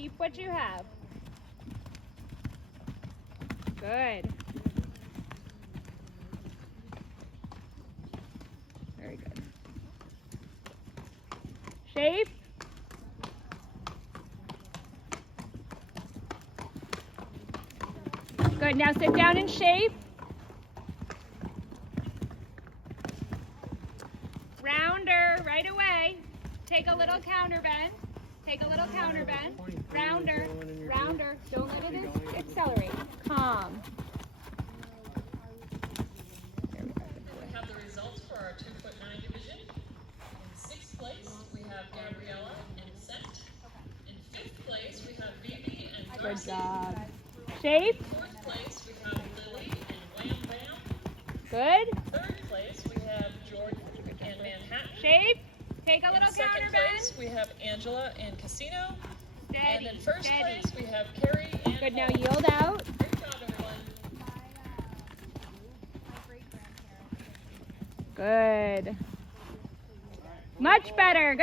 Keep what you have. Good. Very good. Shape. Good. Now sit down in shape. Rounder right away. Take a little counter bend. Take a little counter bend. Rounder. Rounder. Don't let it accelerate. Calm. We have the results for our 2'9" division. In 6th place, we have Gabriella and Sent. In 5th place, we have Vivi and Darcy. Good job. Shape. In 4th place, we have Lily and Wham Bam. Good. 3rd place, we have Jordan and Manhattan. Shape. Take a In little 2nd counter place, bend. we have Angela and Casino. Steady. And in 1st Steady. place, we have Carrie and Good. Now Paul. yield out. Great job, everyone. Good. Much better. Good.